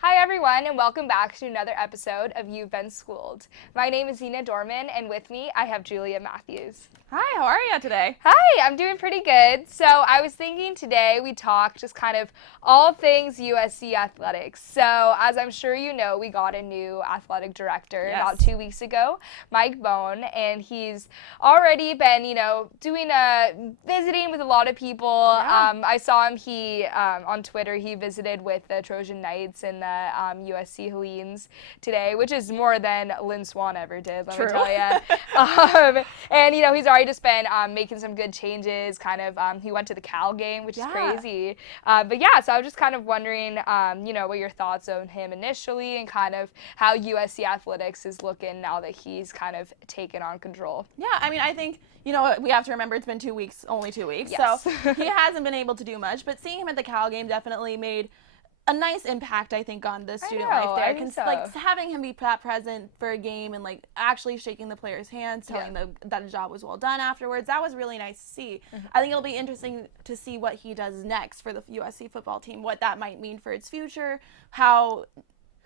Hi everyone and welcome back to another episode of You've Been Schooled. My name is Zena Dorman and with me I have Julia Matthews. Hi, how are you today? Hi, I'm doing pretty good. So I was thinking today we talk just kind of all things USC athletics. So as I'm sure you know, we got a new athletic director about 2 weeks ago, Mike Bohn, and he's already been, doing visiting with a lot of people. Yeah. I saw him, on Twitter, he visited with the Trojan Knights and the USC Hellenes today, which is more than Lynn Swan ever did, let me tell you. And, he's already just been making some good changes, he went to the Cal game, which is crazy. So I was just kind of wondering, what your thoughts on him initially and kind of how USC athletics is looking now that he's kind of taken on control. Yeah, I mean, I think, we have to remember it's been 2 weeks, only 2 weeks. Yes. So he hasn't been able to do much, but seeing him at the Cal game definitely made a nice impact, I think, on the student life there. I think so. Like, having him be present for a game and, like, actually shaking the players' hands, telling them that a job was well done afterwards, that was really nice to see. Mm-hmm. I think it'll be interesting to see what he does next for the USC football team, what that might mean for its future, who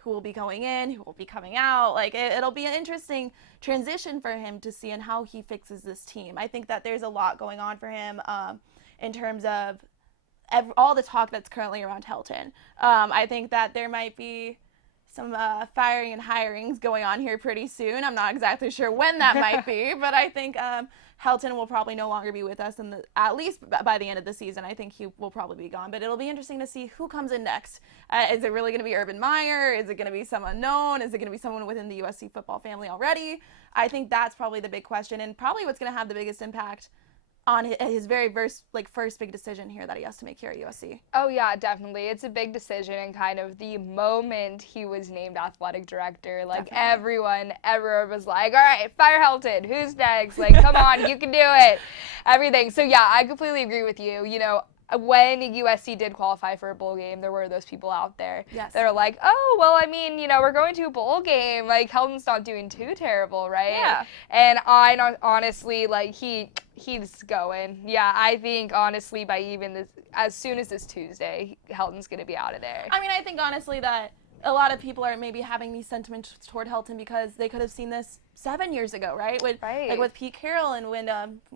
will be going in, who will be coming out. Like, it'll be an interesting transition for him to see and how he fixes this team. I think that there's a lot going on for him in terms of all the talk that's currently around Helton. I think that there might be some firing and hirings going on here pretty soon. I'm not exactly sure when that might be, but I think Helton will probably no longer be with us, at least by the end of the season. I think he will probably be gone, but it'll be interesting to see who comes in next. Is it really going to be Urban Meyer? Is it going to be someone known? Is it going to be someone within the USC football family already? I think that's probably the big question, and probably what's going to have the biggest impact on his very first big decision here that he has to make here at USC. Oh yeah, definitely. It's a big decision, and kind of the moment he was named athletic director, like everyone was like, all right, fire Helton, who's next? Like, come on, you can do it. Everything. So yeah, I completely agree with you. When USC did qualify for a bowl game, there were those people out there that are like, oh, well, I mean, we're going to a bowl game. Like, Helton's not doing too terrible, right? Yeah. And I honestly, like, he's going. Yeah, I think, honestly, as soon as this Tuesday, Helton's going to be out of there. I mean, I think, honestly, that a lot of people are maybe having these sentiments toward Helton because they could have seen this 7 years ago, right? Like with Pete Carroll and when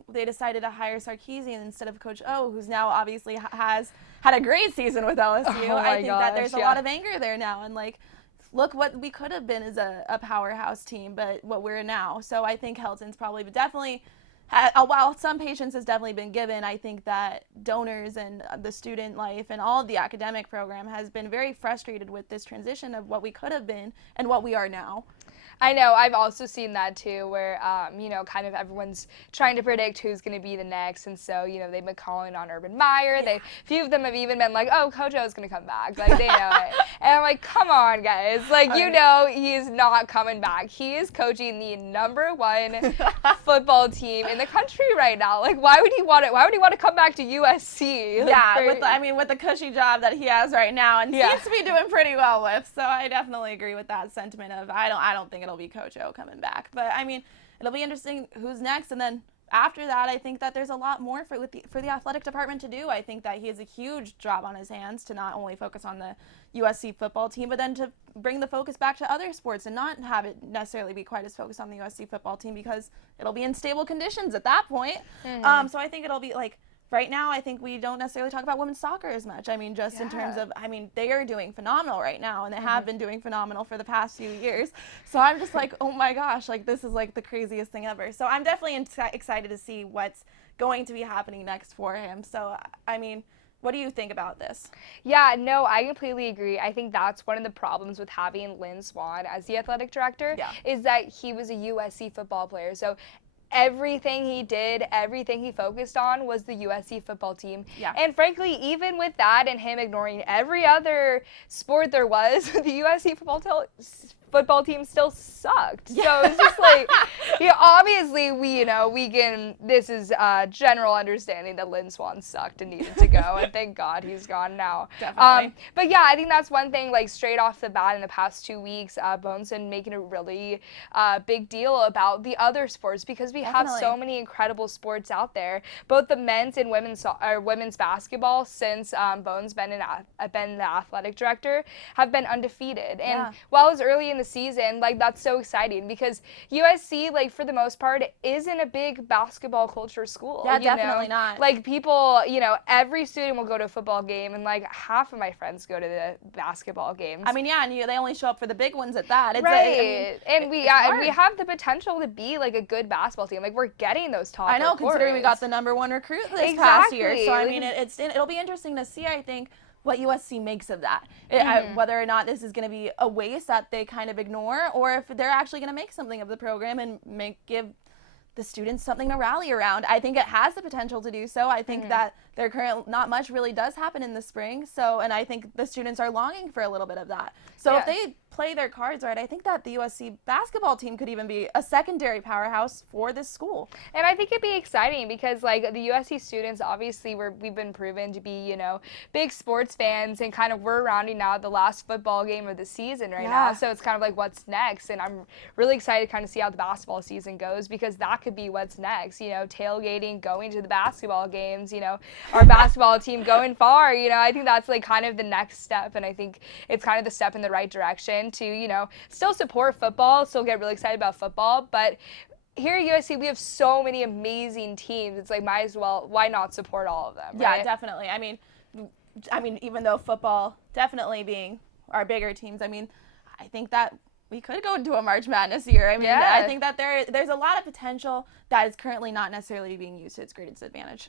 they decided to hire Sarkisian instead of Coach O, who's now obviously has had a great season with LSU. I think that there's a lot of anger there now. And, like, look what we could have been as a powerhouse team, but what we're now. So I think Helton's probably definitely while some patience has definitely been given, I think that donors and the student life and all of the academic program has been very frustrated with this transition of what we could have been and what we are now. I know. I've also seen that too, where kind of everyone's trying to predict who's going to be the next, and so they've been calling on Urban Meyer. A few of them have even been like, "Oh, Coach O's going to come back." Like, they know it, and I'm like, "Come on, guys! Like, he's not coming back. He is coaching the #1 football team in the country right now. Like, why would he want it? Why would he want to come back to USC? Like, with the cushy job that he has right now, and seems to be doing pretty well with. So I definitely agree with that sentiment of I don't think it'll be Coach O coming back. But, I mean, it'll be interesting who's next. And then after that, I think that there's a lot more for the athletic department to do. I think that he has a huge job on his hands to not only focus on the USC football team, but then to bring the focus back to other sports and not have it necessarily be quite as focused on the USC football team because it'll be in stable conditions at that point. Mm-hmm. So I think it'll be like, right now, I think we don't necessarily talk about women's soccer as much. I mean, just in terms of, they are doing phenomenal right now, and they have been doing phenomenal for the past few years. So I'm just like, oh my gosh, like, this is like the craziest thing ever. So I'm definitely excited to see what's going to be happening next for him. So, I mean, what do you think about this? Yeah, no, I completely agree. I think that's one of the problems with having Lynn Swan as the athletic director is that he was a USC football player. So everything he did, everything he focused on was the USC football team. Yeah. And frankly, even with that and him ignoring every other sport there was, the USC football team still sucked. So it's just like, obviously this is general understanding that Lynn Swann sucked and needed to go, and thank God he's gone now. Definitely. But yeah, I think that's one thing, like straight off the bat in the past 2 weeks, Bone's been making a really big deal about the other sports, because we have so many incredible sports out there, both the men's and women's basketball, since Bone's been the athletic director, have been undefeated. And while it's early in the season, like that's so exciting, because USC, like for the most part, isn't a big basketball culture school. Yeah, definitely not. Like people, every student will go to a football game, and like half of my friends go to the basketball games. I mean, yeah, and they only show up for the big ones at that. It's right. And we have the potential to be like a good basketball team. Like we're getting those top I know, recruits. Considering we got the #1 recruit this past year. So I mean, it'll be interesting to see, I think, what USC makes of that. Whether or not this is going to be a waste that they kind of ignore, or if they're actually going to make something of the program and give the students something to rally around. I think it has the potential to do so. I think that their current not much really does happen in the spring. So, and I think the students are longing for a little bit of that. So if they play their cards right, I think that the USC basketball team could even be a secondary powerhouse for this school. And I think it'd be exciting because, like, the USC students, obviously, we've been proven to be, big sports fans, and kind of we're rounding out the last football game of the season right now. So it's kind of like, what's next? And I'm really excited to kind of see how the basketball season goes, because that could be what's next, tailgating, going to the basketball games, our basketball team going far, I think that's like kind of the next step. And I think it's kind of the step in the right direction to, still support football, still get really excited about football. But here at USC, we have so many amazing teams. It's like, might as well, why not support all of them? Right? Yeah, definitely. I mean, even though football definitely being our bigger teams, I mean, I think that we could go into a March Madness year. I mean, I think that there's a lot of potential that is currently not necessarily being used to its greatest advantage.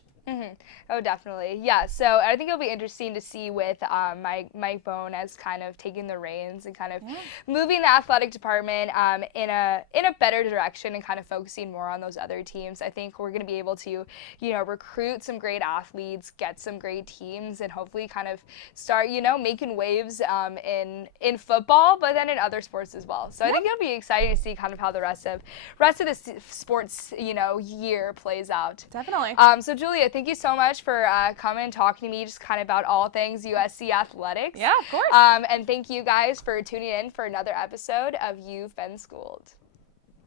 Oh, definitely. Yeah. So I think it'll be interesting to see with Mike Bohn as kind of taking the reins and kind of moving the athletic department in a better direction, and kind of focusing more on those other teams. I think we're going to be able to, recruit some great athletes, get some great teams, and hopefully kind of start, making waves in football, but then in other sports as well. So I think it'll be exciting to see kind of how the rest of the sports, year plays out. Definitely. So Julia, thank you so much for coming and talking to me just kind of about all things USC athletics. Yeah, of course. And thank you guys for tuning in for another episode of You've Been Schooled.